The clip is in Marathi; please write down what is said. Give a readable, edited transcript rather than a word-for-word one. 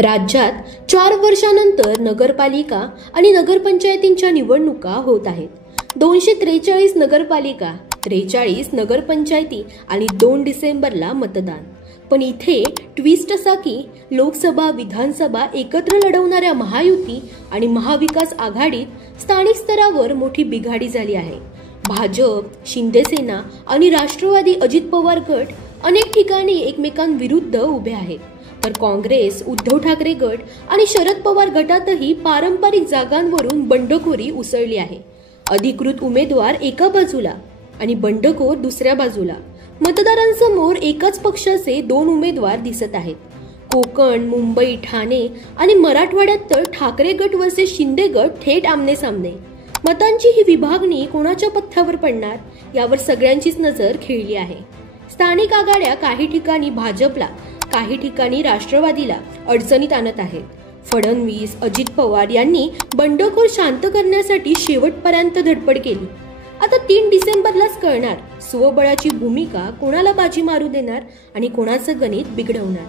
राज्यात 4 वर्षानंतर नगरपालिका आणि नगरपंचायतींच्या निवडणुका होत आहेत. 243 नगरपालिका, 43 नगरपंचायती आणि 2 डिसेंबरला मतदान. पण इथे ट्विस्ट असा की लोकसभा विधानसभा एकत्र लढवणाऱ्या महायुती आणि महाविकास आघाडीत स्थानिक स्तरावर मोठी बिघाडी झाली आहे. भाजप, शिंदेसेना आणि राष्ट्रवादी अजित पवार गट अनेक ठिकाणी एकमेकांविरुद्ध उभे आहेत, तर काँग्रेस, उद्धव ठाकरे गट आणि शरद पवार गटातही पारंपरिक जागांवरून बंडखोरी उसळली आहे. अधिकृत उमेदवार एका बाजूला आणि बंडखोर दुसऱ्या बाजूला. मतदारांसमोर एकाच पक्षाचे 2 उमेदवार दिसत आहेत. कोकण, मुंबई, ठाणे आणि मराठवाड्यात तर ठाकरे गट वर्सेस शिंदे गट थेट आमने सामने. मतांची ही विभागणी कोणाच्या पथ्यावर पडणार यावर सगळ्यांचीच नजर खिळली आहे. स्थानिक आघाड्या काही ठिकाणी भाजपला, काही ठिकाणी राष्ट्रवादीला अडचणीत आणत आहेत. फडणवीस, अजित पवार यांनी बंडखोर शांत करण्यासाठी शेवटपर्यंत धडपड केली. आता 3 डिसेंबरलाच कळणार स्वबळाची भूमिका कोणाला बाजी मारू देणार आणि कोणाचं गणित बिघडवणार.